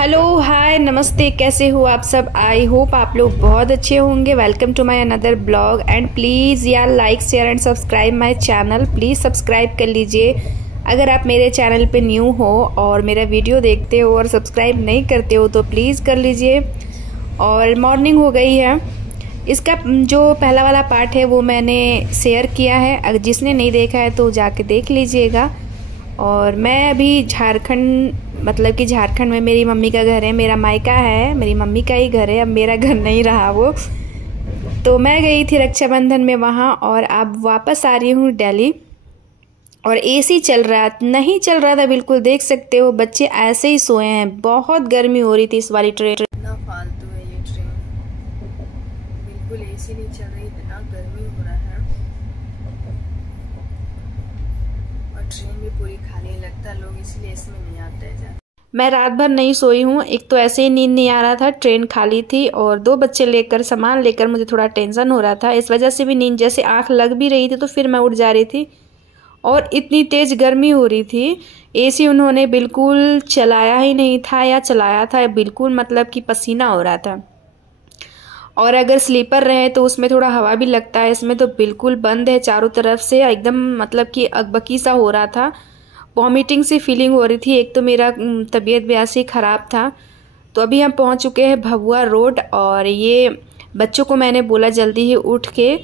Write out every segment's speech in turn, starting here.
Hello hi नमस्ते, कैसे हो आप सब। आई होप आप लोग बहुत अच्छे होंगे। Welcome to my another blog and please यार like share and subscribe my channel. Please subscribe कर लीजिए अगर आप मेरे चैनल पे न्यू हो और मेरा वीडियो देखते हो और सब्सक्राइब नहीं करते हो तो प्लीज़ कर लीजिए। और मॉर्निंग हो गई है। इसका जो पहला वाला पार्ट है वो मैंने शेयर किया है, अगर जिसने नहीं देखा है तो जाके देख लीजिएगा। और मैं अभी झारखंड, मतलब कि झारखंड में मेरी मम्मी का घर है, मेरा मायका है, मेरी मम्मी का ही घर है। अब मेरा घर नहीं रहा वो, तो मैं गई थी रक्षाबंधन में वहाँ और अब वापस आ रही हूँ दिल्ली। और एसी चल रहा नहीं चल रहा था बिल्कुल, देख सकते हो बच्चे ऐसे ही सोए हैं। बहुत गर्मी हो रही थी इस वाली ट्रेन। इतना फालतू है ये ट्रेन, बिल्कुल एसी नहीं चल रही, इतना गर्मी हो रहा है और ट्रेन भी पूरी खाली लगता, लोग इसलिए इसमें नहीं आते हैं। मैं रात भर नहीं सोई हूँ, एक तो ऐसे ही नींद नहीं आ रहा था, ट्रेन खाली थी और दो बच्चे लेकर सामान लेकर मुझे थोड़ा टेंशन हो रहा था। इस वजह से भी नींद, जैसे आंख लग भी रही थी तो फिर मैं उठ जा रही थी। और इतनी तेज गर्मी हो रही थी, एसी उन्होंने बिल्कुल चलाया ही नहीं था, या चलाया था बिल्कुल मतलब कि पसीना हो रहा था। और अगर स्लीपर रहे तो उसमें थोड़ा हवा भी लगता है, इसमें तो बिल्कुल बंद है चारों तरफ से, एकदम मतलब कि अकबकी सा हो रहा था। वॉमिटिंग सी फीलिंग हो रही थी। एक तो मेरा तबीयत भी ऐसे ही ख़राब था। तो अभी हम पहुंच चुके हैं भभुआ रोड। और ये बच्चों को मैंने बोला जल्दी ही उठ के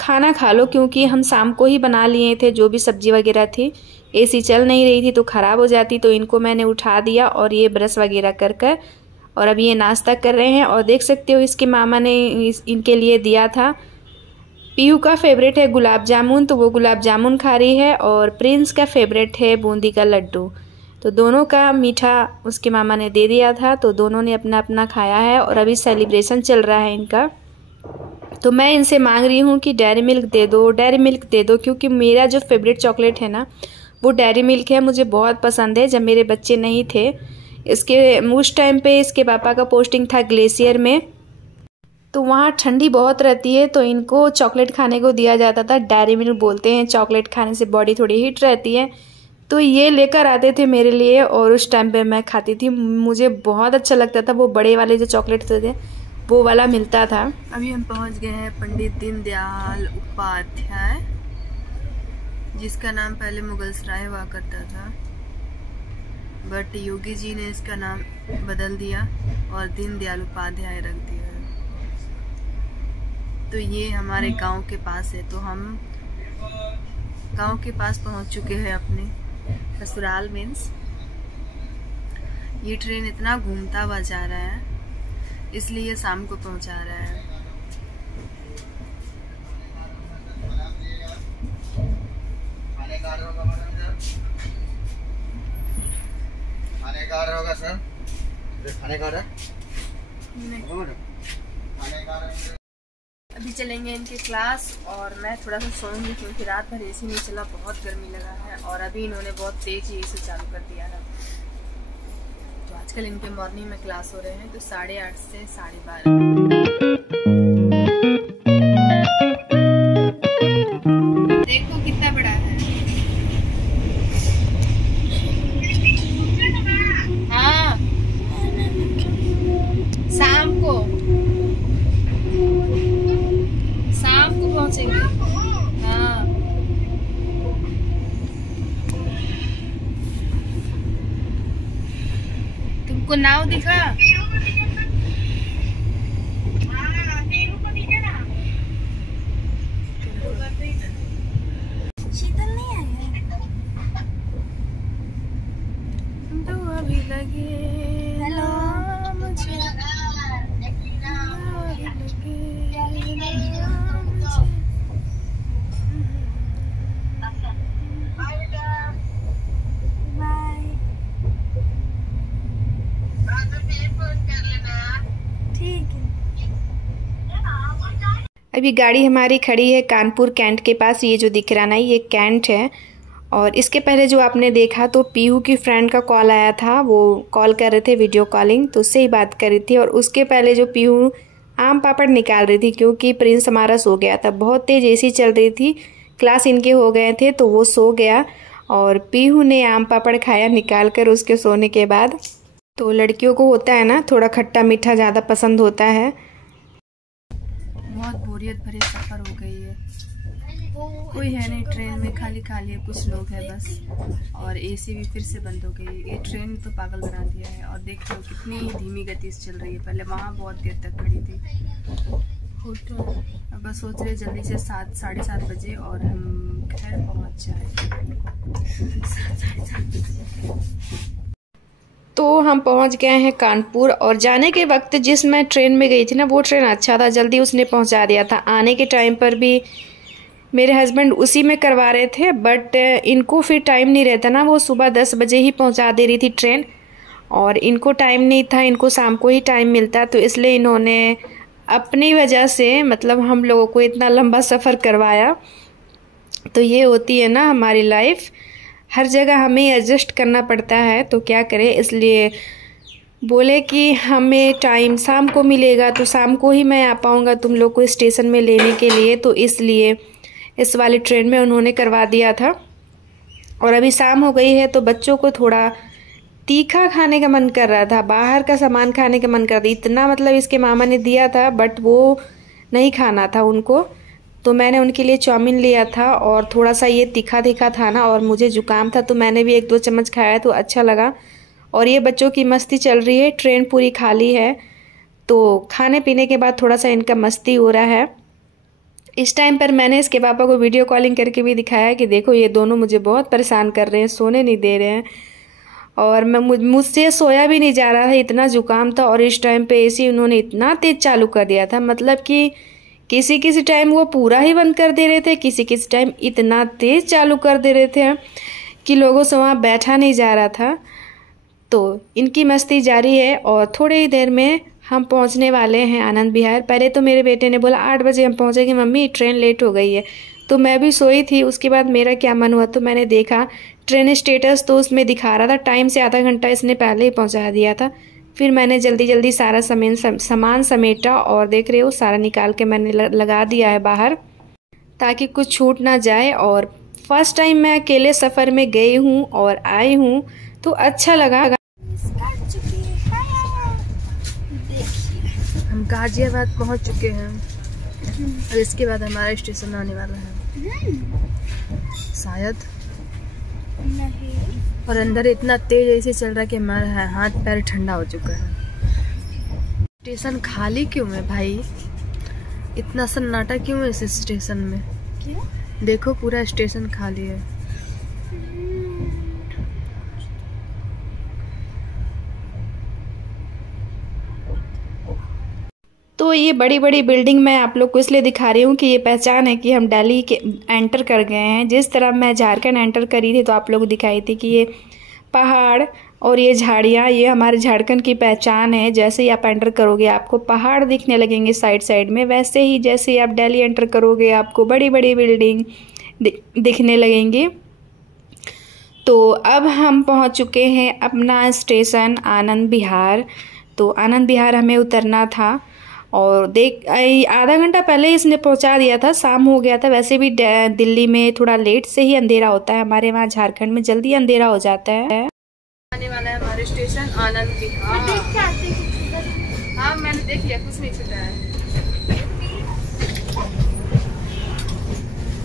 खाना खा लो, क्योंकि हम शाम को ही बना लिए थे जो भी सब्जी वगैरह थी। एसी चल नहीं रही थी तो ख़राब हो जाती, तो इनको मैंने उठा दिया और ये ब्रश वगैरह कर कर और अब ये नाश्ता कर रहे हैं। और देख सकते हो इसके मामा ने इनके लिए दिया था। पीहू का फेवरेट है गुलाब जामुन, तो वो गुलाब जामुन खा रही है। और प्रिंस का फेवरेट है बूंदी का लड्डू, तो दोनों का मीठा उसके मामा ने दे दिया था, तो दोनों ने अपना अपना खाया है। और अभी सेलिब्रेशन चल रहा है इनका। तो मैं इनसे मांग रही हूँ कि डेयरी मिल्क दे दो, डेयरी मिल्क दे दो, क्योंकि मेरा जो फेवरेट चॉकलेट है ना वो डेयरी मिल्क है, मुझे बहुत पसंद है। जब मेरे बच्चे नहीं थे, उस टाइम पे इसके पापा का पोस्टिंग था ग्लेशियर में, तो वहाँ ठंडी बहुत रहती है, तो इनको चॉकलेट खाने को दिया जाता था। डेयरी मिल्क बोलते हैं, चॉकलेट खाने से बॉडी थोड़ी हीट रहती है, तो ये लेकर आते थे मेरे लिए और उस टाइम पे मैं खाती थी। मुझे बहुत अच्छा लगता था। वो बड़े वाले जो चॉकलेट थे वो वाला मिलता था। अभी हम पहुंच गए हैं पंडित दीनदयाल उपाध्याय, जिसका नाम पहले मुगल सराय हुआ करता था, बट योगी जी ने इसका नाम बदल दिया और दीनदयाल उपाध्याय रख दिया। तो ये हमारे गांव के पास है, तो हम गांव के पास पहुंच चुके हैं अपने ससुराल मीन्स। ये ट्रेन इतना घूमता हुआ जा रहा है, इसलिए शाम को पहुंचा रहा है। खाने का होगा सर, खाने का अभी चलेंगे इनके क्लास और मैं थोड़ा सा सोऊंगी, क्योंकि रात भर एसी नहीं चला, बहुत गर्मी लगा है। और अभी इन्होंने बहुत तेज एसी चालू कर दिया है। तो आजकल इनके मॉर्निंग में क्लास हो रहे हैं, तो 8:30 से 12:30। देखो कितना बड़ा है। हाँ, शाम को पहुंचेंगे। हाँ, तुमको नाव दिखा? शीतल नहीं आई है तो अभी लगे। हेलो मुझे अभी गाड़ी हमारी खड़ी है कानपुर कैंट के पास। ये जो दिख रहा ना ये कैंट है। और इसके पहले जो आपने देखा तो पीहू की फ्रेंड का कॉल आया था, वो कॉल कर रहे थे वीडियो कॉलिंग, तो उससे ही बात कर रही थी। और उसके पहले जो पीहू आम पापड़ निकाल रही थी, क्योंकि प्रिंस हमारा सो गया था, बहुत तेज एसी चल रही थी, क्लास इनके हो गए थे तो वो सो गया। और पीहू ने आम पापड़ खाया निकाल कर उसके सोने के बाद। तो लड़कियों को होता है ना, थोड़ा खट्टा मीठा ज़्यादा पसंद होता है। बहुत बोरियत भरी सफ़र हो गई है, कोई है नहीं ट्रेन में, खाली खाली है, कुछ लोग हैं बस। और एसी भी फिर से बंद हो गई। ये ट्रेन तो पागल बना दिया है। और देख लो कितनी धीमी गति से चल रही है। पहले वहाँ बहुत देर तक खड़ी थी। अब बस सोच रहे जल्दी से 7 साढ़े 7 बजे और हम घर पहुँच जाए। 7 बजे तो हम पहुंच गए हैं कानपुर। और जाने के वक्त जिस मैं ट्रेन में गई थी ना, वो ट्रेन अच्छा था, जल्दी उसने पहुंचा दिया था। आने के टाइम पर भी मेरे हस्बैंड उसी में करवा रहे थे, बट इनको फिर टाइम नहीं रहता ना, वो सुबह 10 बजे ही पहुंचा दे रही थी ट्रेन। और इनको टाइम नहीं था, इनको शाम को ही टाइम मिलता, तो इसलिए इन्होंने अपनी वजह से मतलब हम लोगों को इतना लंबा सफ़र करवाया। तो ये होती है ना हमारी लाइफ, हर जगह हमें एडजस्ट करना पड़ता है, तो क्या करें। इसलिए बोले कि हमें टाइम शाम को मिलेगा तो शाम को ही मैं आ पाऊँगा तुम लोग को स्टेशन में लेने के लिए, तो इसलिए इस वाली ट्रेन में उन्होंने करवा दिया था। और अभी शाम हो गई है तो बच्चों को थोड़ा तीखा खाने का मन कर रहा था, बाहर का सामान खाने का मन कर रहा था। इतना मतलब इसके मामा ने दिया था, बट वो नहीं खाना था उनको, तो मैंने उनके लिए चाउमीन लिया था। और थोड़ा सा ये तीखा तीखा था ना, और मुझे जुकाम था तो मैंने भी 1-2 चम्मच खाया तो अच्छा लगा। और ये बच्चों की मस्ती चल रही है, ट्रेन पूरी खाली है, तो खाने पीने के बाद थोड़ा सा इनका मस्ती हो रहा है। इस टाइम पर मैंने इसके पापा को वीडियो कॉलिंग करके भी दिखाया कि देखो ये दोनों मुझे बहुत परेशान कर रहे हैं, सोने नहीं दे रहे हैं। और मुझसे सोया भी नहीं जा रहा था, इतना जुकाम था। और इस टाइम पे एसी उन्होंने इतना तेज़ चालू कर दिया था, मतलब कि किसी किसी टाइम वो पूरा ही बंद कर दे रहे थे, किसी किसी टाइम इतना तेज़ चालू कर दे रहे थे कि लोगों से वहाँ बैठा नहीं जा रहा था। तो इनकी मस्ती जारी है और थोड़ी ही देर में हम पहुँचने वाले हैं आनंद विहार। पहले तो मेरे बेटे ने बोला 8 बजे हम पहुँचेंगे मम्मी, ट्रेन लेट हो गई है। तो मैं भी सोई थी। उसके बाद मेरा क्या मन हुआ तो मैंने देखा ट्रेन स्टेटस, तो उसमें दिखा रहा था टाइम से आधा घंटा इसने पहले ही पहुँचा दिया था। फिर मैंने जल्दी जल्दी सारा सामान समेटा और देख रहे हो सारा निकाल के मैंने लगा दिया है बाहर, ताकि कुछ छूट ना जाए। और फर्स्ट टाइम मैं अकेले सफ़र में गई हूँ और आई हूँ तो अच्छा लगा। हम गाजियाबाद पहुँच चुके हैं और इसके बाद हमारा स्टेशन आने वाला है शायद नहीं। और अंदर इतना तेज ऐसे चल रहा है कि हमारा हाथ पैर ठंडा हो चुका है। स्टेशन खाली क्यों है भाई, इतना सन्नाटा क्यों है इस स्टेशन में? क्या? देखो पूरा स्टेशन खाली है। तो ये बड़ी बड़ी बिल्डिंग मैं आप लोग को इसलिए दिखा रही हूँ कि ये पहचान है कि हम दिल्ली के एंटर कर गए हैं। जिस तरह मैं झारखंड एंटर करी थी तो आप लोग को दिखाई थी कि ये पहाड़ और ये झाड़ियाँ, ये हमारे झारखंड की पहचान है। जैसे ही आप एंटर करोगे आपको पहाड़ दिखने लगेंगे साइड साइड में, वैसे ही जैसे ही आप दिल्ली एंटर करोगे आपको बड़ी बड़ी बिल्डिंग दिखने लगेंगी। तो अब हम पहुँच चुके हैं अपना स्टेशन आनंद विहार। तो आनंद विहार हमें उतरना था और आधा घंटा पहले इसने पहुंचा दिया था, शाम हो गया था। वैसे भी दिल्ली में थोड़ा लेट से ही अंधेरा होता है, हमारे वहाँ झारखंड में जल्दी अंधेरा हो जाता है। आने वाला है हमारे स्टेशन आनंद विहार। हाँ मैंने देख लिया, कुछ नहीं छूटा है।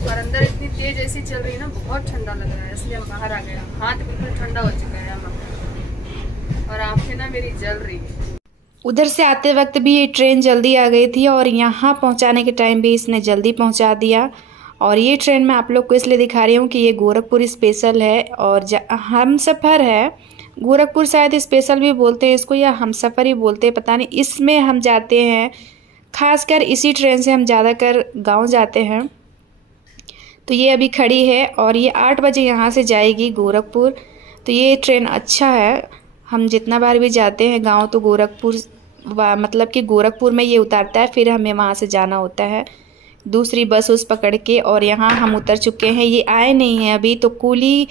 और अंदर इतनी तेज ऐसी चल रही है ना, बहुत ठंडा लग रहा है, इसलिए हम बाहर आ गए। हाथ बिल्कुल ठंडा हो चुका है और आंखें ना मेरी जल रही है। उधर से आते वक्त भी ये ट्रेन जल्दी आ गई थी और यहाँ पहुँचाने के टाइम भी इसने जल्दी पहुँचा दिया। और ये ट्रेन मैं आप लोग को इसलिए दिखा रही हूँ कि ये गोरखपुर स्पेशल है और हम सफ़र है। गोरखपुर शायद स्पेशल भी बोलते हैं इसको या हम सफ़र ही बोलते हैं, पता नहीं। इसमें हम जाते हैं, खासकर इसी ट्रेन से हम ज़्यादातर गाँव जाते हैं। तो ये अभी खड़ी है और ये 8 बजे यहाँ से जाएगी गोरखपुर। तो ये ट्रेन अच्छा है, हम जितना बार भी जाते हैं गांव तो गोरखपुर मतलब कि गोरखपुर में ये उतारता है, फिर हमें वहाँ से जाना होता है दूसरी बस उस पकड़ के। और यहाँ हम उतर चुके हैं, ये आए नहीं हैं अभी। तो कूली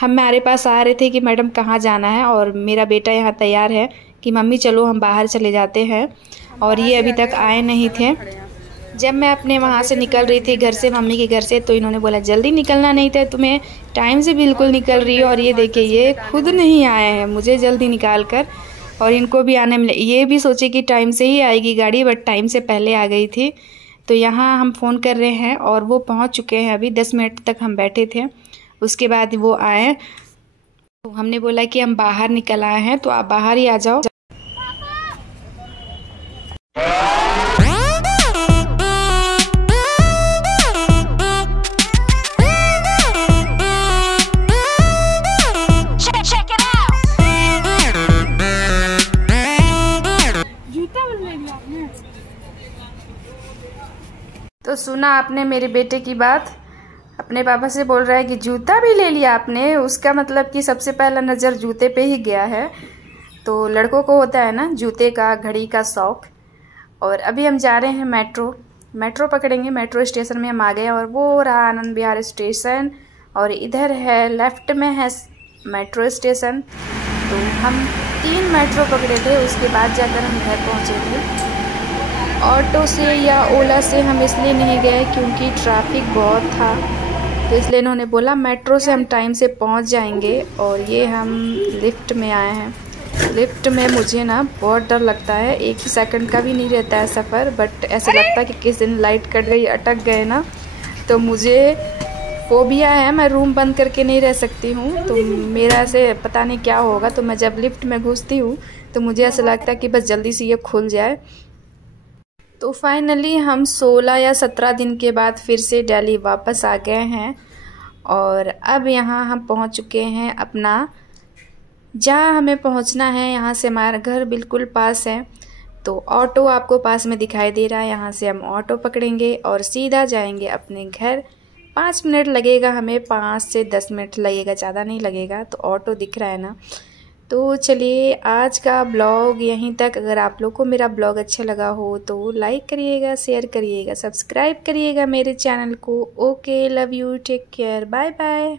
हमारे पास आ रहे थे कि मैडम कहाँ जाना है, और मेरा बेटा यहाँ तैयार है कि मम्मी चलो हम बाहर चले जाते हैं, और ये अभी तक आए नहीं थे। जब मैं अपने वहाँ से निकल रही थी घर से, मम्मी के घर से, तो इन्होंने बोला जल्दी निकलना नहीं था तुम्हें, टाइम से बिल्कुल निकल रही हो। और ये देखिए ये खुद नहीं आए हैं मुझे जल्दी निकाल कर, और इनको भी आने मिले। ये भी सोचे कि टाइम से ही आएगी गाड़ी, बट टाइम से पहले आ गई थी। तो यहाँ हम फ़ोन कर रहे हैं और वो पहुँच चुके हैं। अभी 10 मिनट तक हम बैठे थे, उसके बाद वो आए। तो हमने बोला कि हम बाहर निकल आए हैं, तो आप बाहर ही आ जाओ। तो सुना आपने मेरे बेटे की बात, अपने पापा से बोल रहा है कि जूता भी ले लिया आपने। उसका मतलब कि सबसे पहला नज़र जूते पे ही गया है। तो लड़कों को होता है ना जूते का, घड़ी का शौक़। और अभी हम जा रहे हैं मेट्रो पकड़ेंगे। मेट्रो स्टेशन में हम आ गए और वो रहा आनंद विहार स्टेशन, और इधर है लेफ्ट में है मेट्रो स्टेशन। तो हम 3 मेट्रो पकड़े थे, उसके बाद जाकर हम घर पहुँचे थे। ऑटो से या ओला से हम इसलिए नहीं गए क्योंकि ट्रैफिक बहुत था, तो इसलिए इन्होंने बोला मेट्रो से हम टाइम से पहुंच जाएंगे। और ये हम लिफ्ट में आए हैं। लिफ्ट में मुझे ना बहुत डर लगता है, 1 सेकंड का भी नहीं रहता है सफ़र, बट ऐसा लगता है कि किस दिन लाइट कट गई, अटक गए ना, तो मुझे फोबिया है। मैं रूम बंद करके नहीं रह सकती हूँ, तो मेरा से पता नहीं क्या होगा। तो मैं जब लिफ्ट में घुसती हूँ तो मुझे ऐसा लगता है कि बस जल्दी से ये खुल जाए। तो फाइनली हम 16 या 17 दिन के बाद फिर से दिल्ली वापस आ गए हैं। और अब यहाँ हम पहुँच चुके हैं अपना, जहाँ हमें पहुँचना है। यहाँ से हमारा घर बिल्कुल पास है, तो ऑटो आपको पास में दिखाई दे रहा है। यहाँ से हम ऑटो पकड़ेंगे और सीधा जाएंगे अपने घर। 5 मिनट लगेगा हमें, 5 से 10 मिनट लगेगा, ज़्यादा नहीं लगेगा। तो ऑटो दिख रहा है ना। तो चलिए आज का ब्लॉग यहीं तक। अगर आप लोग को मेरा ब्लॉग अच्छा लगा हो तो लाइक करिएगा, शेयर करिएगा, सब्सक्राइब करिएगा मेरे चैनल को। Okay, love you, take care, bye bye.